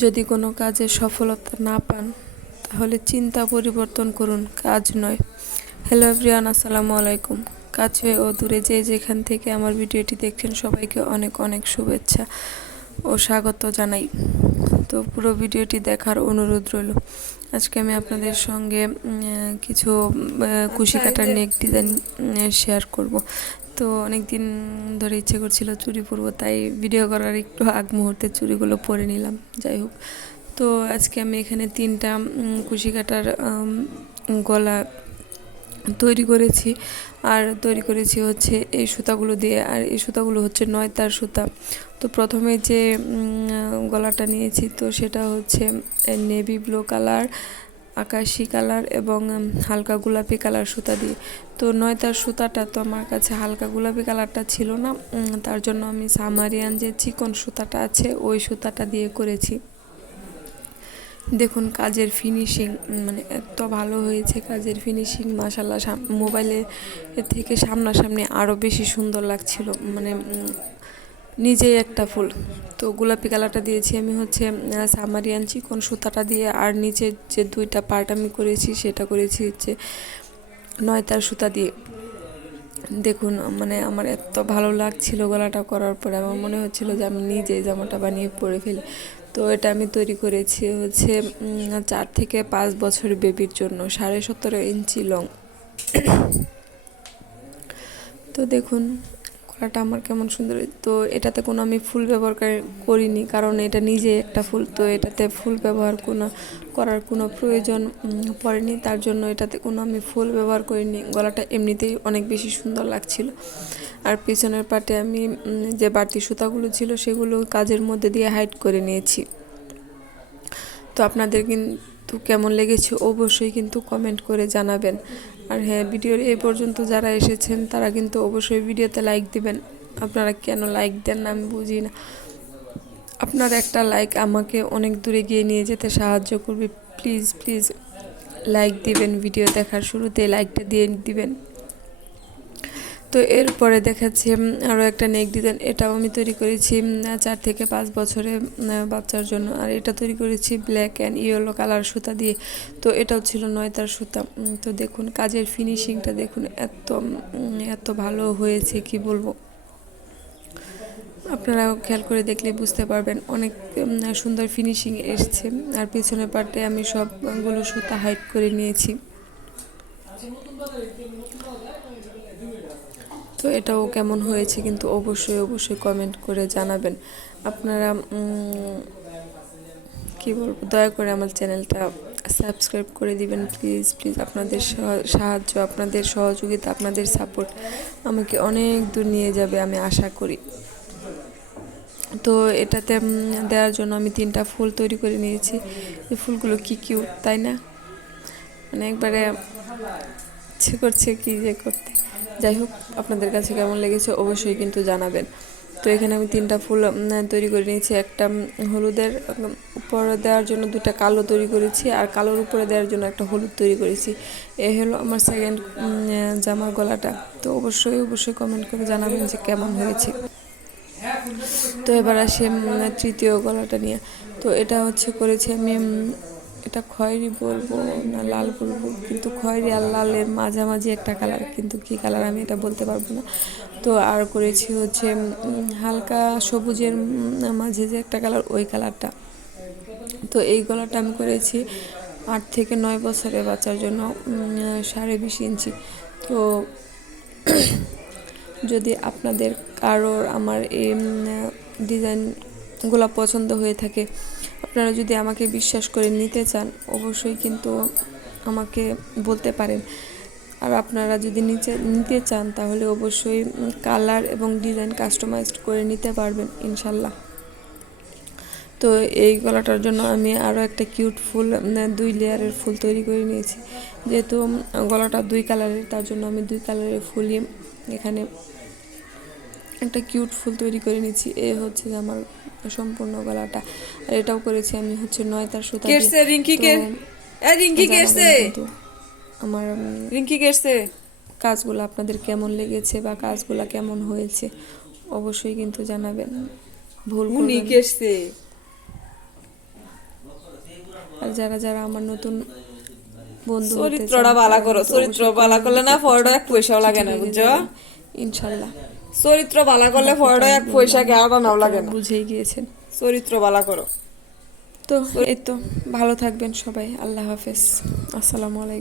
যদি কোনো কাজে সফলতা না পান তাহলে চিন্তা পরিবর্তন করুন, কাজ নয়। হ্যালো এভরিওয়ান, আসসালামু আলাইকুম। কাছে ও দূরে যে যেখান থেকে আমার ভিডিওটি দেখছেন সবাইকে অনেক অনেক শুভেচ্ছা ও স্বাগত জানাই। তো পুরো ভিডিওটি দেখার অনুরোধ রইল। আজকে আমি আপনাদের সঙ্গে কিছু কুশি কাটার নেক ডিজাইন শেয়ার করব। তো অনেক দিন ধরে ইচ্ছে করছিল চুড়ি পরবো, তাই ভিডিও করার একটু আগ মুহূর্তে চুড়িগুলো পরে নিলাম। যাই হোক, তো আজকে আমি এখানে 3টা কুশি কাটার গলা তৈরি করেছি। আর তৈরি করেছি হচ্ছে এই সুতাগুলো দিয়ে, আর এই সুতাগুলো হচ্ছে 9 তার সুতা। তো প্রথমে যে গলাটা নিয়েছি তো সেটা হচ্ছে নেভি ব্লু কালার, আকাশি কালার এবং হালকা গোলাপি কালার সুতা দিয়ে। তো 9 তার সুতাটা তো আমার কাছে হালকা গোলাপি কালারটা ছিল না, তার জন্য আমি সামারিয়ান যে চিকন সুতাটা আছে ওই সুতাটা দিয়ে করেছি। দেখুন কাজের ফিনিশিং মানে এত ভালো হয়েছে, কাজের ফিনিশিং মাশাআল্লাহ। মোবাইলে থেকে সামনাসামনি আরও বেশি সুন্দর লাগছিল, মানে নিজেই একটা ফুল। তো গোলাপি কালারটা দিয়েছি আমি হচ্ছে সামারিয়ান চিকন সুতাটা দিয়ে, আর নিচের যে 2টা পার্ট আমি করেছি সেটা করেছি হচ্ছে 9 তার সুতা দিয়ে। দেখুন মানে আমার এত ভালো লাগছিল গলাটা করার পরে, আমার মনে হচ্ছিল যে আমি নিজে জামাটা বানিয়ে পরে ফেলি। তো এটা আমি তৈরি করেছি হচ্ছে 4 থেকে 5 বছর বেবির জন্য, 17.5 ইঞ্চি লং। তো দেখুন গলাটা আমার কেমন সুন্দর। তো এটাতে কোনো আমি ফুল ব্যবহার করিনি, কারণ এটা নিজে একটা ফুল, তো এটাতে ফুল ব্যবহার করার কোনো প্রয়োজন পড়েনি, তার জন্য এটাতে কোনো আমি ফুল ব্যবহার করিনি। গলাটা এমনিতেই অনেক বেশি সুন্দর লাগছিল। আর পিছনের পাটে আমি যে বাড়তি সুতাগুলো ছিল সেগুলো কাজের মধ্যে দিয়ে হাইড করে নিয়েছি। তো আপনাদের কিন্তু কেমন লেগেছে অবশ্যই কিন্তু কমেন্ট করে জানাবেন। আর হ্যাঁ, ভিডিওর এই পর্যন্ত যারা এসেছেন তারা কিন্তু অবশ্যই ভিডিওতে লাইক দিবেন। আপনারা কেন লাইক দেন না আমি বুঝি না। আপনার একটা লাইক আমাকে অনেক দূরে গিয়ে নিয়ে যেতে সাহায্য করবে। প্লিজ প্লিজ লাইক দিবেন, ভিডিও দেখার শুরুতে লাইকটা দিয়ে দিবেন। তো এরপরে দেখাচ্ছি আরও একটা নেক ডিজাইন। এটাও আমি তৈরি করেছি 4 থেকে 5 বছরের বাচ্চার জন্য। আর এটা তৈরি করেছি ব্ল্যাক অ্যান্ড ইয়েলো কালার সুতা দিয়ে। তো এটাও ছিল 9 তার সুতা। তো দেখুন কাজের ফিনিশিংটা দেখুন, এত ভালো হয়েছে কি বলবো। আপনারা খেয়াল করে দেখলে বুঝতে পারবেন অনেক সুন্দর ফিনিশিং এসছে। আর পিছনের পার্টে আমি সবগুলো সুতা হাইড করে নিয়েছি। তো এটাও কেমন হয়েছে কিন্তু অবশ্যই অবশ্যই কমেন্ট করে জানাবেন। আপনারা কি বলবো, দয়া করে আমার চ্যানেলটা সাবস্ক্রাইব করে দিবেন প্লিজ প্লিজ। আপনাদের সাহায্য, আপনাদের সহযোগিতা, আপনাদের সাপোর্ট আমাকে অনেক দূর নিয়ে যাবে আমি আশা করি। তো এটাতে দেওয়ার জন্য আমি 3টা ফুল তৈরি করে নিয়েছি। এই ফুলগুলো কি কিউট তাই না, মানে একবারে ইচ্ছে করছে কি যে করতে। যাই হোক, আপনাদের কাছে কেমন লেগেছে অবশ্যই কিন্তু জানাবেন। তো এখানে আমি 3টা ফুল তৈরি করে নিয়েছি। একটা হলুদের উপরে দেওয়ার জন্য 2টা কালো তৈরি করেছি, আর কালোর উপরে দেওয়ার জন্য একটা হলুদ তৈরি করেছি। এই হলো আমার সেকেন্ড জামার গলাটা। তো অবশ্যই অবশ্যই কমেন্ট করে জানাবেন যে কেমন হয়েছে। তো এবার আসি তৃতীয় গলাটা নিয়ে। তো এটা হচ্ছে করেছি আমি, এটা খয়েরি বলবো না লাল বলবো, কিন্তু খয়েরি আর লালের মাঝামাঝি একটা কালার, কিন্তু কী কালার আমি এটা বলতে পারবো না। তো আর করেছি হচ্ছে হালকা সবুজের মাঝে যে একটা কালার, ওই কালারটা। তো এই গলাটা আমি করেছি 8 থেকে 9 বছরের বাচ্চার জন্য, 20.5 ইঞ্চি। তো যদি আপনাদের কারোর আমার এই ডিজাইনগুলো পছন্দ হয়ে থাকে, আপনারা যদি আমাকে বিশ্বাস করে নিতে চান অবশ্যই কিন্তু আমাকে বলতে পারেন। আর আপনারা যদি নিতে চান তাহলে অবশ্যই কালার এবং ডিজাইন কাস্টমাইজড করে নিতে পারবেন ইনশাল্লাহ। তো এই গলাটার জন্য আমি আরও একটা কিউট ফুল 2 লেয়ারের ফুল তৈরি করে নিয়েছি। যেহেতু গলাটা 2 কালারের, তার জন্য আমি 2 কালারের ফুলই এখানে একটা কিউট ফুল তৈরি করে নিয়েছি। এই হচ্ছে আমার সম্পূর্ণ গলাটা। আর এটাও করেছি আমি হচ্ছে 9 তার সুতা দিয়ে। কিন্তু আমার কাজগুলো আপনাদের কেমন লেগেছে বা কাজগুলো কেমন হয়েছে অবশ্যই কিন্তু জানাবেন। ভুল করবেন। আর যারা যারা আমার নতুন বন্ধু হতে চরিত্রটা চান, ভালো তারা করো, কিন্তু চরিত্র অবশ্যই ভালো comment করলে না লিখে পরটা কিছু এক পয়সাও লাগে না, চিঠি লিখে বুঝছো? যাবেন, ইনশাল্লাহ। চরিত্র ভালো করলে বাকিটা পরটা আমি এক পয়সা বললাম না, কেউ নাও লাগে আপনারা না। বুঝেই গিয়েছেন। চরিত্র ভালো করো। তো এই তো, ভালো থাকবেন সবাই, আল্লাহ হাফেজ, আসসালামু আলাইকুম।